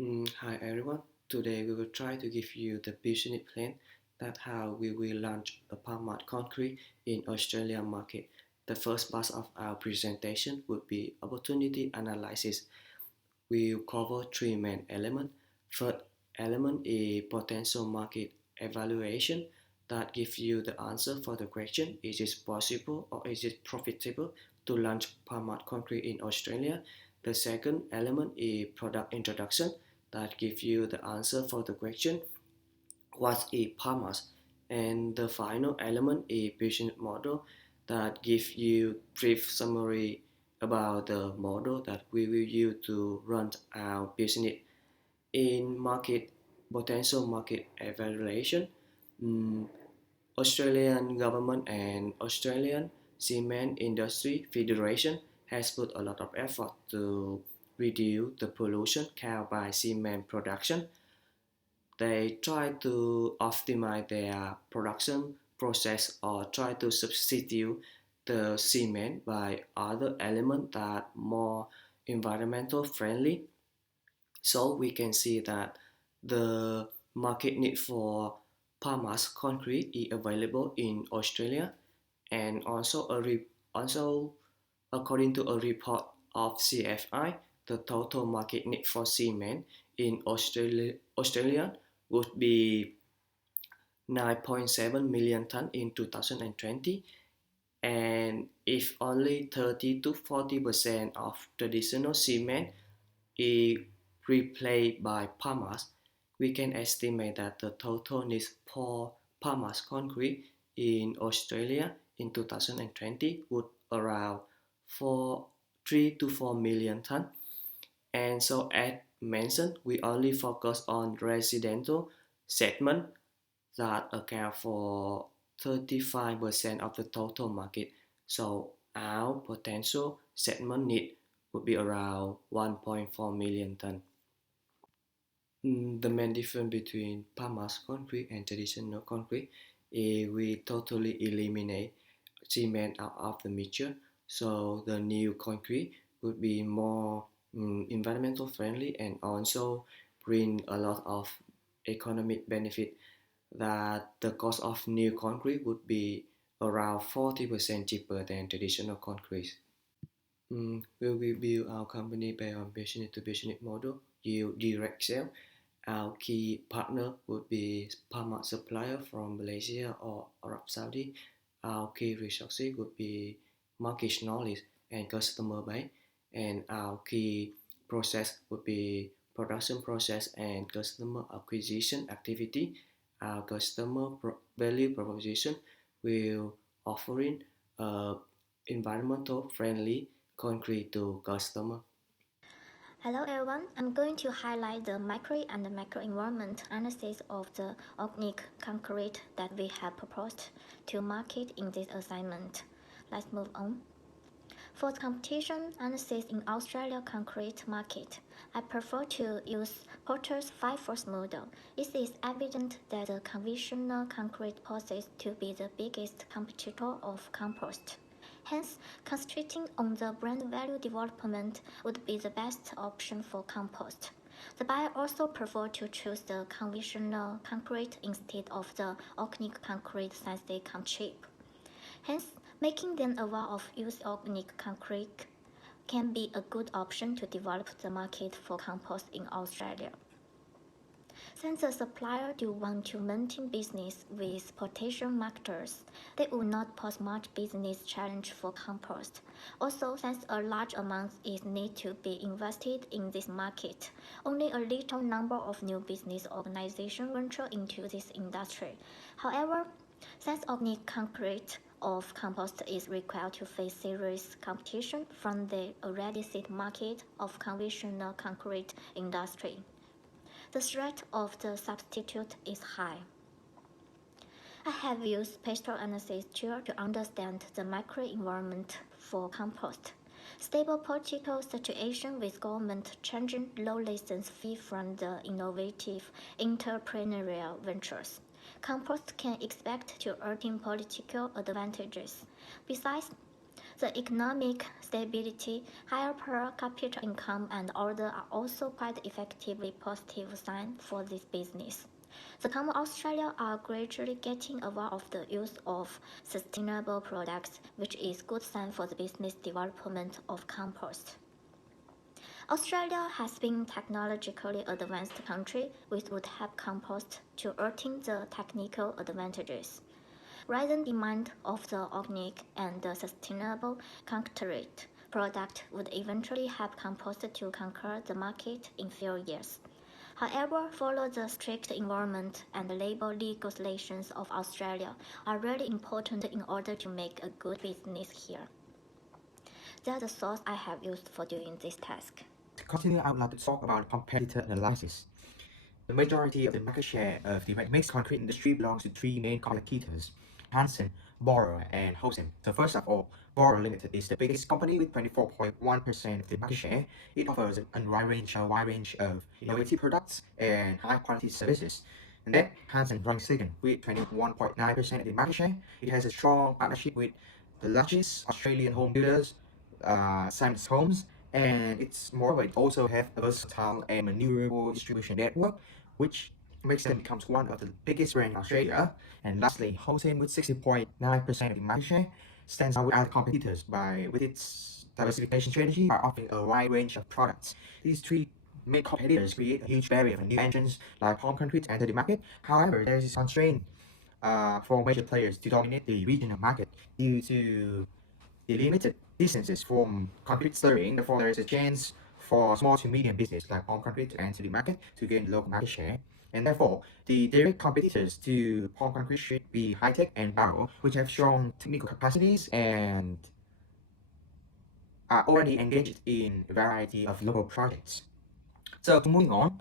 Hi everyone. Today we will try to give you the business plan that how we will launch a palm concrete in Australian market. The first part of our presentation would be opportunity analysis. We'll cover three main elements. First element is potential market evaluation that gives you the answer for the question: is it possible or is it profitable to launch palm concrete in Australia? The second element is product introduction that gives you the answer for the question: what is PAMAS? And the final element is business model that gives you brief summary about the model that we will use to run our business in market potential market evaluation. mm, Australian government and Australian Cement Industry Federation has put a lot of effort to reduce the pollution caused by cement production. They try to optimize their production process or try to substitute the cement by other elements that more environmental friendly. So we can see that the market need for Palmas concrete is available in Australia, and also according to a report of CFI, the total market need for cement in Australia would be 9.7 million tons in 2020, and if only 30 to 40% of traditional cement is replaced by Palmas, we can estimate that the total needs for Palmas concrete in Australia in 2020 would around 3 to 4 million tons. And so as mentioned, we only focus on residential segment that account for 35% of the total market. So our potential segment need would be around 1.4 million ton. The main difference between Palmas concrete and traditional concrete is we totally eliminate cement out of the mixture. So the new concrete would be more environmental friendly and also bring a lot of economic benefit, that the cost of new concrete would be around 40% cheaper than traditional concrete. We will build our company based on business to business model, yield direct sale. Our key partner would be palm supplier from Malaysia or Arab Saudi. Our key resources would be market knowledge and customer base, and our key process would be production process and customer acquisition activity. Our customer value proposition will offering environmental friendly concrete to customer. Hello everyone, I'm going to highlight the micro and the macro environment analysis of the organic concrete that we have proposed to market in this assignment. Let's move on. For the competition analysis in Australia concrete market, I prefer to use Porter's 5-force model. It is evident that the conventional concrete poses to be the biggest competitor of compost. Hence, concentrating on the brand value development would be the best option for compost. The buyer also prefer to choose the conventional concrete instead of the organic concrete since they come cheap. Hence, making them aware of use organic concrete can be a good option to develop the market for compost in Australia. Since the supplier do want to maintain business with potential marketers, they will not pose much business challenge for compost. Also, since a large amount is need to be invested in this market, only a little number of new business organizations venture into this industry. However, since organic concrete of compost is required to face serious competition from the already set market of conventional concrete industry, the threat of the substitute is high. I have used spatial analysis tool to understand the microenvironment for compost. Stable political situation with government charging low license fee from the innovative entrepreneurial ventures. Compost can expect to earn political advantages. Besides, The economic stability, higher per capita income, and order are also quite effectively positive signs for this business. The Common Australia are gradually getting aware of the use of sustainable products, which is good sign for the business development of compost. Australia has been technologically advanced country, which would help compost to attain the technical advantages. Rising demand of the organic and the sustainable concrete product would eventually help compost to conquer the market in few years. However, follow the strict environment and labor legislations of Australia are really important in order to make a good business here. That's the source I have used for doing this task. To continue, I would like to talk about competitor analysis. The majority of the market share of the ready-mix concrete industry belongs to three main competitors: Hansen, Borer, and Hosen. So first of all, Borer Limited is the biggest company with 24.1% of the market share. It offers a wide range of innovative products and high-quality services. And then Hansen ranks second with 21.9% of the market share. It has a strong partnership with the largest Australian home builders, Simon's Homes, and it's moreover it also have a versatile and maneuverable distribution network, which makes them becomes one of the biggest brands in Australia. And lastly, Hosen with 60.9% of the market share stands out with other competitors with its diversification strategy by offering a wide range of products. These three main competitors create a huge barrier for new entrants like Palm Concrete to enter the market. However, there is a constraint for major players to dominate the regional market due to the limited distances from concrete slurrying. Therefore, there is a chance for small to medium business like Palm Concrete to enter the market to gain local market share. And therefore, the direct competitors to Palm Concrete should be High-Tech and Barrow, which have strong technical capacities and are already engaged in a variety of local projects. So moving on,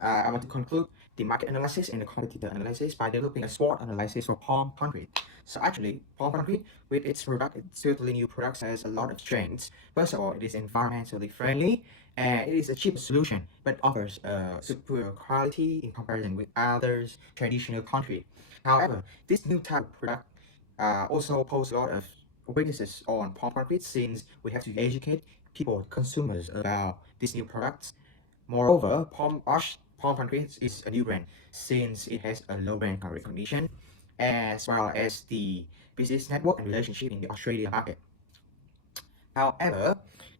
I want to conclude the market analysis and the competitor analysis by developing a SWOT analysis for Palm Concrete. So actually, Palm Concrete, with its certainly new products, has a lot of strengths. First of all, it is environmentally friendly, and it is a cheaper solution, but offers superior quality in comparison with others traditional concrete. However, this new type of product also pose a lot of weaknesses on Palm Concrete, since we have to educate people, consumers, about these new products. Moreover, Palm Concrete is a new brand since it has a low brand recognition, as well as the business network and relationship in the Australian market. However,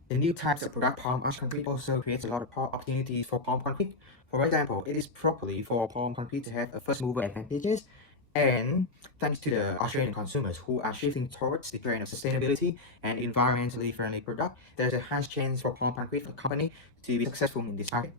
the new types of product Palm Ash Concrete also creates a lot of opportunities for Palm Concrete. For example, it is properly for Palm Concrete to have a first mover advantages, and thanks to the Australian consumers who are shifting towards the trend of sustainability and environmentally friendly product, there's a high chance for Palm Concrete company to be successful in this market.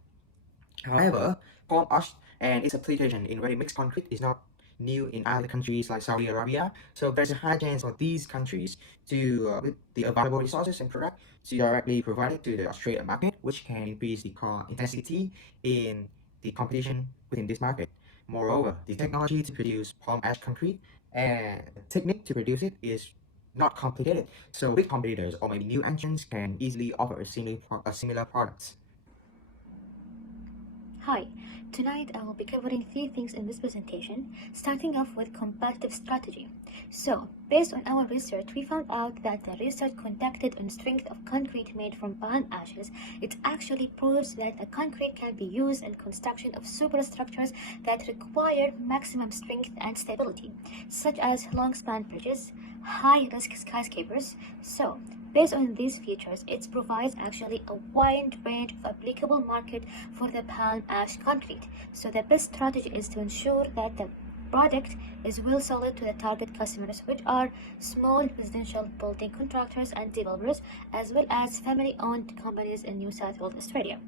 However, palm ash and its application in ready-mix concrete is not new in other countries like Saudi Arabia. So there's a high chance for these countries to, with the available resources and product, to directly provide it to the Australian market, which can increase the intensity in the competition within this market. Moreover, the technology to produce palm ash concrete and the technique to produce it is not complicated. So big competitors or maybe new entrants can easily offer similar products. Hi, tonight I will be covering three things in this presentation, starting off with competitive strategy. So, based on our research, we found out that the research conducted on strength of concrete made from palm ashes, it actually proves that the concrete can be used in construction of superstructures that require maximum strength and stability, such as long-span bridges, high-risk skyscrapers. So, based on these features, it provides actually a wide range of applicable market for the palm ash concrete. So the best strategy is to ensure that the product is well sold to the target customers, which are small residential building contractors and developers, as well as family-owned companies in New South Wales, Australia,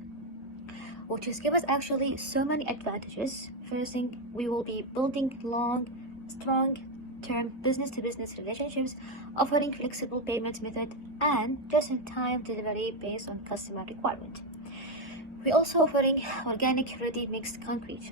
which is give us actually so many advantages. First thing, we will be building long, strong term business-to-business relationships, offering flexible payment method and just-in-time delivery based on customer requirement. We're also offering organic ready-mixed concrete.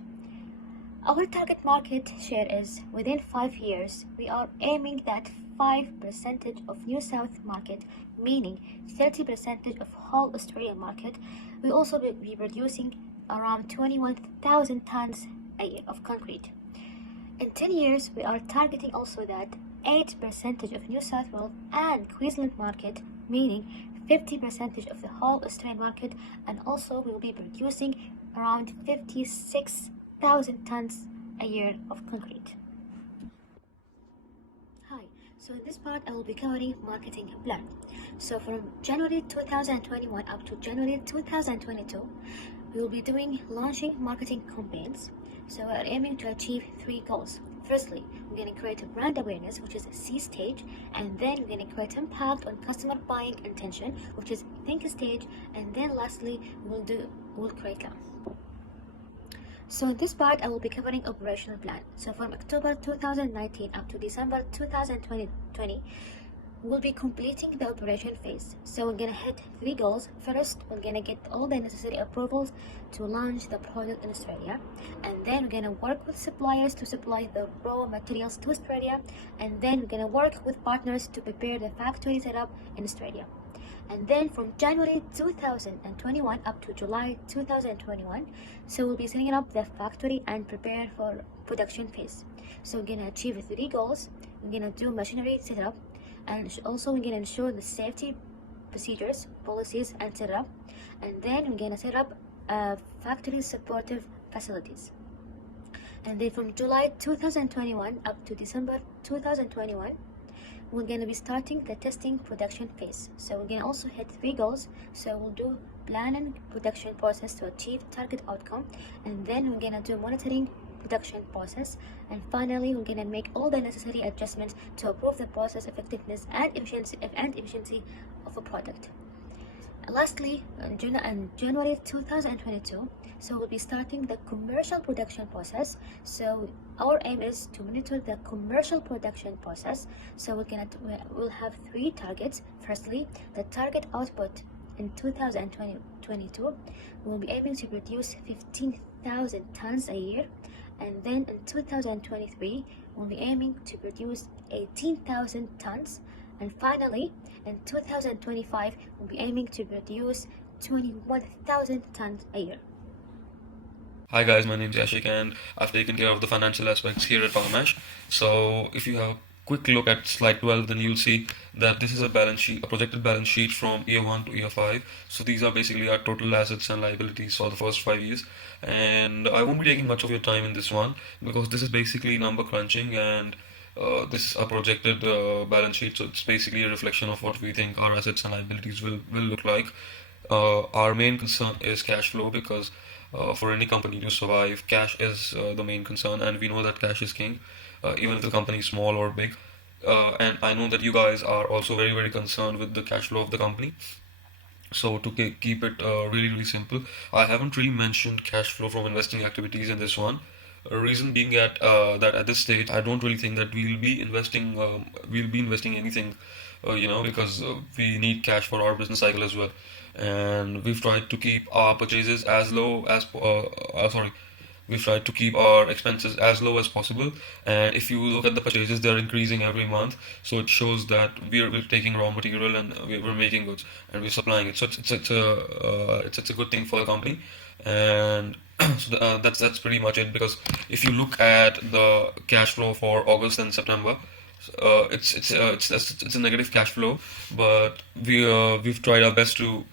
Our target market share is within 5 years. We are aiming that 5% of New South market, meaning 30% of whole Australian market. We also will be producing around 21,000 tons a year of concrete. In 10 years, we are targeting also that 8% of New South Wales and Queensland market, meaning 50% of the whole Australian market, and also we will be producing around 56,000 tons a year of concrete. Hi, so in this part I will be covering marketing plan. So from January 2021 up to January 2022, we will be launching marketing campaigns. So we are aiming to achieve 3 goals. Firstly, we're going to create a brand awareness, which is a C stage, and then we're going to create impact on customer buying intention, which is think stage, and then lastly, we'll create love. So in this part, I will be covering operational plan. So from October 2019 up to December 2020, we'll be completing the operation phase. So we're gonna hit 3 goals. First, we're gonna get all the necessary approvals to launch the product in Australia, and then we're gonna work with suppliers to supply the raw materials to Australia, and then we're gonna work with partners to prepare the factory setup in Australia. And then from January 2021 up to July 2021, so we'll be setting up the factory and prepare for production phase. So we're gonna achieve 3 goals. We're gonna do machinery setup, and also we're gonna ensure the safety procedures, policies, and setup. And then we're gonna set up factory supportive facilities. And then from July 2021 up to December 2021, we're going to be starting the testing production phase. So we're going to also hit 3 goals. So we'll do plan and production process to achieve target outcome, and then we're going to do monitoring production process, and finally we're going to make all the necessary adjustments to improve the process effectiveness and efficiency of a product. Lastly, in January 2022, so we'll be starting the commercial production process. So our aim is to monitor the commercial production process. So we'll have 3 targets. Firstly, the target output in 2022, we'll be aiming to produce 15,000 tons a year, and then in 2023, we'll be aiming to produce 18,000 tons. And finally, in 2025, we'll be aiming to produce 21,000 tons a year. Hi guys, my name is Yashik and I've taken care of the financial aspects here at Powermesh. So if you have a quick look at slide 12, then you'll see that this is a balance sheet, a projected balance sheet from year 1 to year 5. So these are basically our total assets and liabilities for the first 5 years. And I won't be taking much of your time in this one because this is basically number crunching, and this is a projected balance sheet, so it's basically a reflection of what we think our assets and liabilities will look like. Our main concern is cash flow because for any company to survive, cash is the main concern, and we know that cash is king, even if the company is small or big. And I know that you guys are also very, very concerned with the cash flow of the company. So to keep it really simple, I haven't really mentioned cash flow from investing activities in this one. Reason being that at this stage, I don't really think that we'll be investing anything, because we need cash for our business cycle as well, and we've tried to keep our purchases as low as we've tried to keep our expenses as low as possible. And if you look at the purchases, they're increasing every month, so it shows that we're taking raw material and we're making goods and we're supplying it. So it's a good thing for the company. And so that's pretty much it, because if you look at the cash flow for August and September, it's a negative cash flow, but we've tried our best to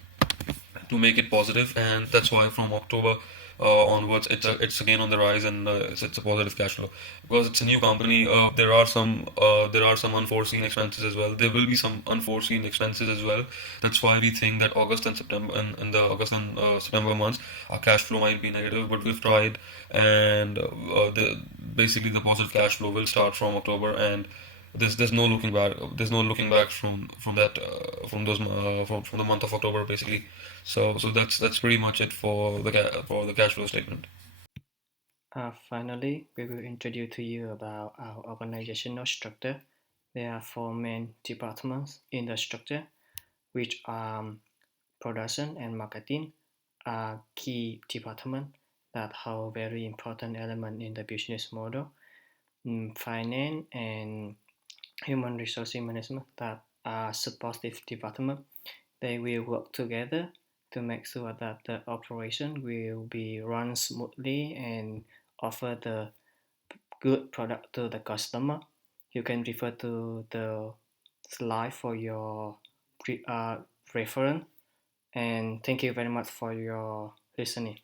make it positive, and that's why from October onwards it's again on the rise, and it's a positive cash flow because it's a new company. There are some unforeseen expenses as well. There will be some unforeseen expenses as well. That's why we think that August and September, and the August and September months, our cash flow might be negative, but we've tried, and basically the positive cash flow will start from October, and there's no looking back. There's no looking back from the month of October basically. So that's pretty much it for the cash flow statement. Finally, we will introduce to you about our organizational structure. There are 4 main departments in the structure, which are production and marketing, are key departments that have very important element in the business model. Finance and human resources management, that are supportive department. They will work together to make sure that the operation will be run smoothly and offer the good product to the customer. You can refer to the slide for your reference. And thank you very much for your listening.